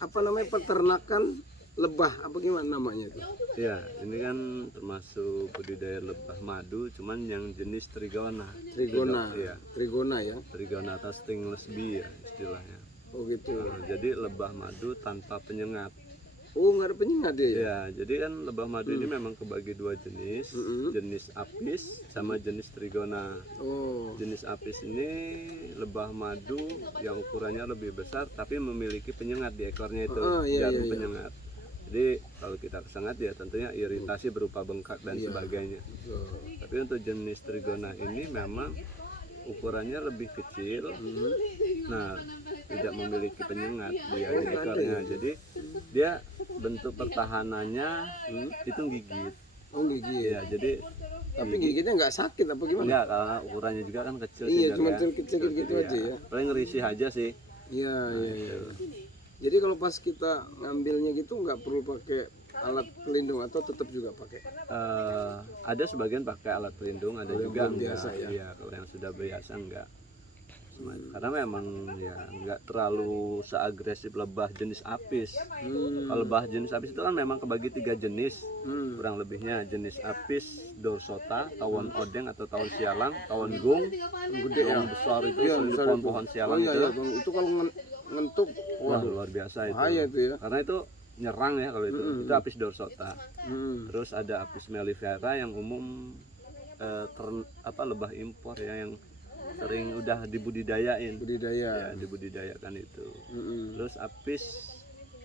apa namanya peternakan lebah apa gimana namanya itu? Ya, ini kan termasuk budidaya lebah madu, cuman yang jenis trigona. Trigona. Iya, Trigona ya. trigona atau stingless bee ya istilahnya. Oh gitu. Jadi lebah madu tanpa penyengat. Oh nggak ada penyengat dia ya? Ya, jadi kan lebah madu ini memang kebagi dua jenis, jenis apis sama jenis trigona. Oh. Jenis apis ini lebah madu yang ukurannya lebih besar tapi memiliki penyengat di ekornya itu, Iya, jarum iya. penyengat. Jadi kalau kita kesengat ya tentunya iritasi berupa bengkak dan sebagainya. Betul. Tapi untuk jenis trigona ini memang ukurannya lebih kecil, nah tidak memiliki penyengat di ekornya. Jadi dia bentuk pertahanannya itu gigit. Oh gigit. Ya, jadi Tapi gigitnya nggak sakit apa gimana? enggak, karena ukurannya juga kan kecil Iya, sih, cuma kan. kecil gitu aja ya. Paling risih aja sih. Iya, iya, iya. Jadi kalau pas kita ngambilnya gitu nggak perlu pakai alat pelindung atau tetap juga pakai? Ada sebagian pakai alat pelindung, ada Kalau yang juga belum enggak. biasa ya? Iya, kalau yang sudah biasa enggak. Karena memang ya enggak terlalu seagresif lebah jenis apis. Kalau lebah jenis apis itu kan memang kebagi 3 jenis, kurang lebihnya jenis apis dorsota, tawon odeng atau tawon sialang, tawon gung, Gede ya? yang besar itu Iya, selain besar pohon-pohon itu. sialang Iya, itu. iya, Bang. Itu kalau ngentuk, Wah, waduh, luar biasa itu. bahaya itu ya. Karena itu nyerang ya kalau itu. Itu apis dorsota. Terus ada apis mellifera yang umum lebah impor ya, yang sering udah dibudidayain. Budidaya. Ya, dibudidayakan itu. Terus apis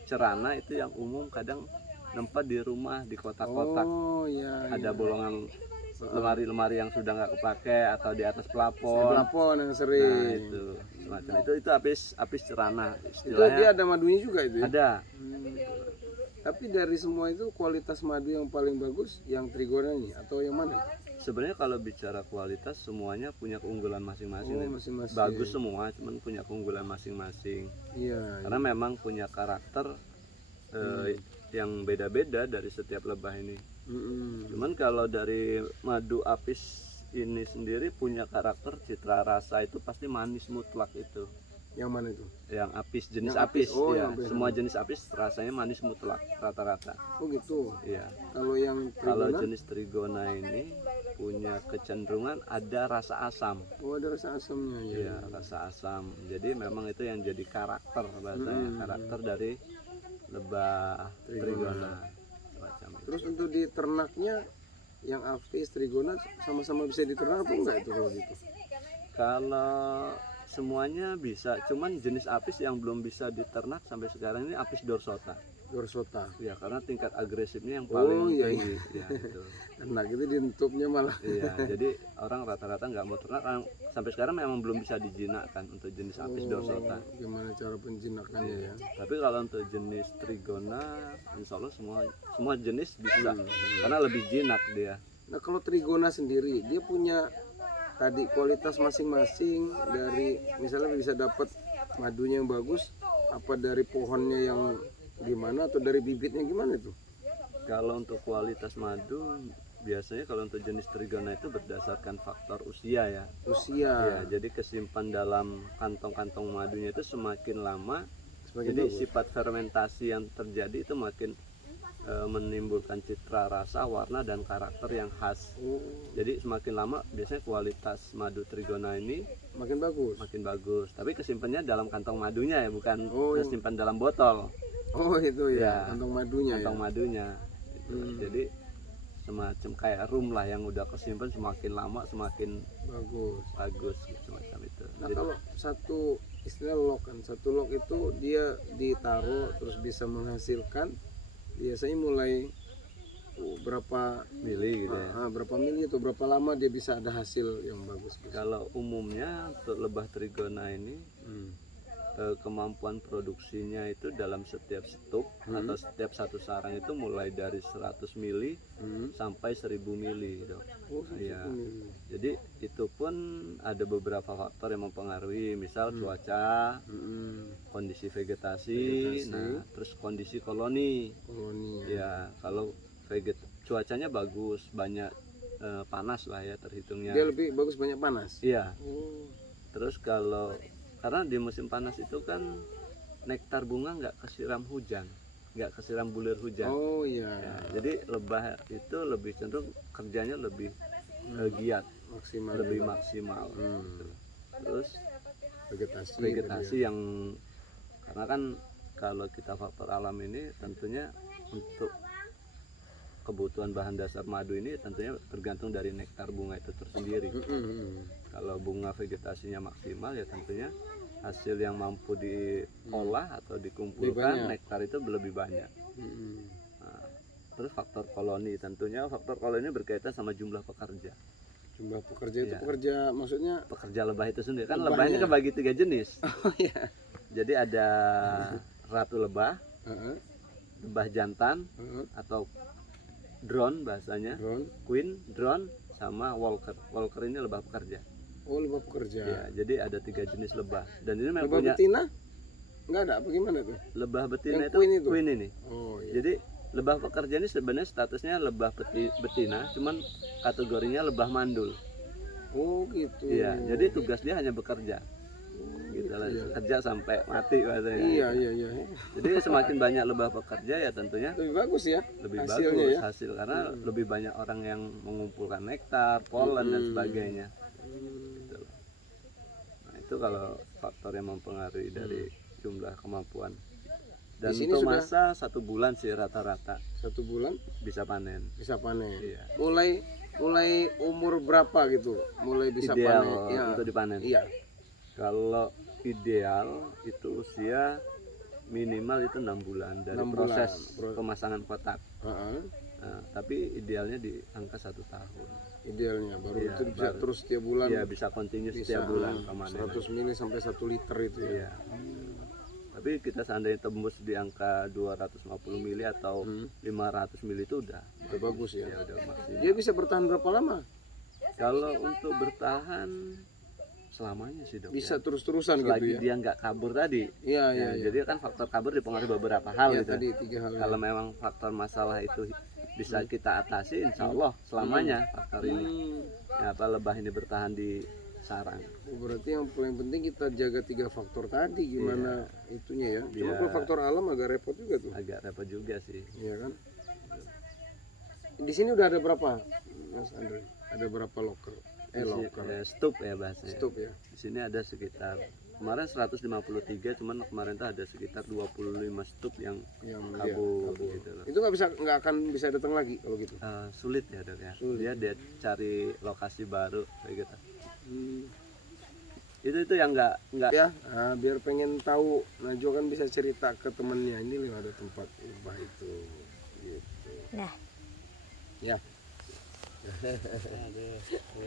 cerana itu yang umum kadang nempat di rumah di kotak-kotak. Oh iya. Ada bolongan lemari-lemari yang sudah nggak kepake atau di atas plafon. Plafon yang Nah, sering. itu semacam itu apis cerana Itu istilahnya. dia ada madunya juga itu ya? Ada. Tapi dari semua itu kualitas madu yang paling bagus yang trigona ini atau yang mana? Sebenarnya kalau bicara kualitas semuanya punya keunggulan masing-masing. Oh, ya. masing-masing. Bagus semua, cuman punya keunggulan masing-masing. Iya. Karena memang punya karakter yang beda-beda dari setiap lebah ini. Cuman kalau dari madu apis ini sendiri punya karakter citra rasa itu pasti manis mutlak itu. Yang mana itu? Yang apis, jenis Yang apis, apis, oh, ya. yang apis. Semua jenis apis rasanya manis mutlak rata-rata. Oh gitu. Iya. Kalau yang Kalau trigona? jenis trigona ini punya kecenderungan ada rasa asam. Oh ada rasa asamnya ya. Iya, rasa asam. Jadi memang itu yang jadi karakter bahasanya, karakter dari lebah trigona. Semacam itu. Terus untuk di ternaknya yang apis, trigona sama-sama bisa diternak apa enggak itu kalau gitu? Kalau semuanya bisa, cuman jenis apis yang belum bisa diternak sampai sekarang ini apis dorsota. Dorsota. Ya, karena tingkat agresifnya yang paling iya, tinggi. Ya, itu. Ternak itu ditutupnya malah. Iya, jadi orang rata-rata nggak mau ternak. Sampai sekarang memang belum bisa dijinakkan untuk jenis apis dorsota. Gimana cara penjinakannya ya? Tapi kalau untuk jenis trigona, insya Allah semua jenis bisa, karena lebih jinak dia. Nah kalau trigona sendiri dia punya tadi kualitas masing-masing dari misalnya bisa dapat madunya yang bagus apa dari pohonnya yang gimana atau dari bibitnya gimana tuh? Kalau untuk kualitas madu, biasanya kalau untuk jenis trigona itu berdasarkan faktor usia ya. Usia. Ya, jadi kesimpan dalam kantong-kantong madunya itu semakin lama, Semakin jadi bagus. sifat fermentasi yang terjadi itu makin menimbulkan citra rasa, warna dan karakter yang khas. Oh, Jadi semakin lama biasanya kualitas madu trigona ini makin bagus. makin bagus. Tapi kesimpannya dalam kantong madunya ya, bukan Oh, iya. kesimpan dalam botol. Oh itu ya, Ya, kantong madunya Kantong ya. madunya. Gitu. Jadi semacam kayak rum lah yang udah kesimpan semakin lama semakin Bagus. bagus gitu, semacam itu. Nah Jadi, kalau satu istilah lock kan, satu lock itu dia ditaruh terus bisa menghasilkan biasanya mulai berapa milih gitu ya. berapa mili atau berapa lama dia bisa ada hasil yang bagus. Kalau umumnya untuk lebah trigona ini kemampuan produksinya itu dalam setiap stuk atau setiap satu sarang itu mulai dari 100 mili sampai 1000 mili dok. Oh, Iya. mili. Jadi itu pun ada beberapa faktor yang mempengaruhi, misal cuaca, kondisi vegetasi, nah terus kondisi koloni. Koloni. Ya, kalau cuacanya bagus, banyak panas lah ya terhitungnya. Dia lebih bagus banyak panas. Iya. Oh. Terus karena di musim panas itu kan nektar bunga nggak kesiram hujan, nggak kesiram bulir hujan. Oh iya. Ya, jadi lebah itu lebih cenderung kerjanya lebih giat, Maksimal. lebih maksimal. Terus Vegetasi. vegetasi yang karena kan kalau kita faktor alam ini tentunya untuk kebutuhan bahan dasar madu ini tentunya tergantung dari nektar bunga itu tersendiri. Kalau bunga vegetasinya maksimal ya tentunya hasil yang mampu diolah atau dikumpulkan nektar itu lebih banyak. Nah, terus faktor koloni, tentunya faktor koloni berkaitan sama jumlah pekerja. Jumlah pekerja itu pekerja maksudnya? Pekerja lebah itu sendiri kan lebah ini kebagi 3 jenis. Oh iya. Jadi ada ratu lebah, lebah jantan atau drone bahasanya, queen, drone, sama walker. Walker ini lebah pekerja. Oh lebah pekerja. Ya, jadi ada 3 jenis lebah. Dan ini memang Lebah punya betina? Enggak ada, apa gimana tuh? lebah betina Yang itu queen ini. Oh iya. Jadi lebah pekerja ini sebenarnya statusnya lebah betina, cuman kategorinya lebah mandul. Oh gitu. Iya, jadi tugas dia hanya bekerja. Gitu lah, kerja sampai mati bahasanya. Iya. Jadi semakin banyak lebah pekerja ya tentunya Lebih bagus ya. lebih hasilnya bagus ya. hasil karena lebih banyak orang yang mengumpulkan nektar, polen dan sebagainya. Gitu loh. Nah, itu kalau faktor yang mempengaruhi dari jumlah kemampuan. Dan Di sini untuk sudah masa 1 bulan sih rata-rata 1 bulan bisa panen. bisa panen. Iya. Mulai umur berapa gitu? Mulai bisa Ideal panen. Ya. untuk dipanen. Iya. Kalau ideal itu usia minimal itu 6 bulan dari 6 proses bulan. pemasangan kotak. Heeh. Nah, tapi idealnya di angka 1 tahun. Idealnya baru Iya, itu bisa baru. terus setiap bulan. Iya, bisa kontinu setiap bulan pemanenan. 100 mili sampai 1 liter itu ya. Iya. Tapi kita seandainya tembus di angka 250 mili atau 500 mili itu udah bagus ya. Ya udah maksimal. Dia bisa bertahan berapa lama? Kalau untuk bertahan selamanya sih dok. Bisa Ya. terus-terusan gitu Selagi ya. dia nggak kabur tadi. Iya, Ya, jadi kan faktor kabur dipengaruhi beberapa hal Iya, gitu. tadi 3 hal. Kalau memang faktor masalah itu bisa kita atasi, insya Allah selamanya faktor ini. Ya, apa lebah ini bertahan di sarang. Oh, berarti yang paling penting kita jaga 3 faktor tadi gimana itunya ya. Cuma Iya. kalau faktor alam agak repot juga tuh. Agak repot juga sih. Iya kan? Di sini udah ada berapa, Mas Andre? Ada berapa loker? Loker. Stup ya bahasanya. Stup ya. Di sini ada sekitar kemarin 153, cuman kemarin tuh ada sekitar 25 stup yang kabur gitu loh. Itu nggak akan bisa datang lagi kalau gitu. Sulit ya dok ya. Dia cari lokasi baru kayak gitu. Itu yang nggak Ya, biar pengen tahu, Najwa kan bisa cerita ke temennya, ini loh ada tempat lebah itu gitu. Nah. Ya.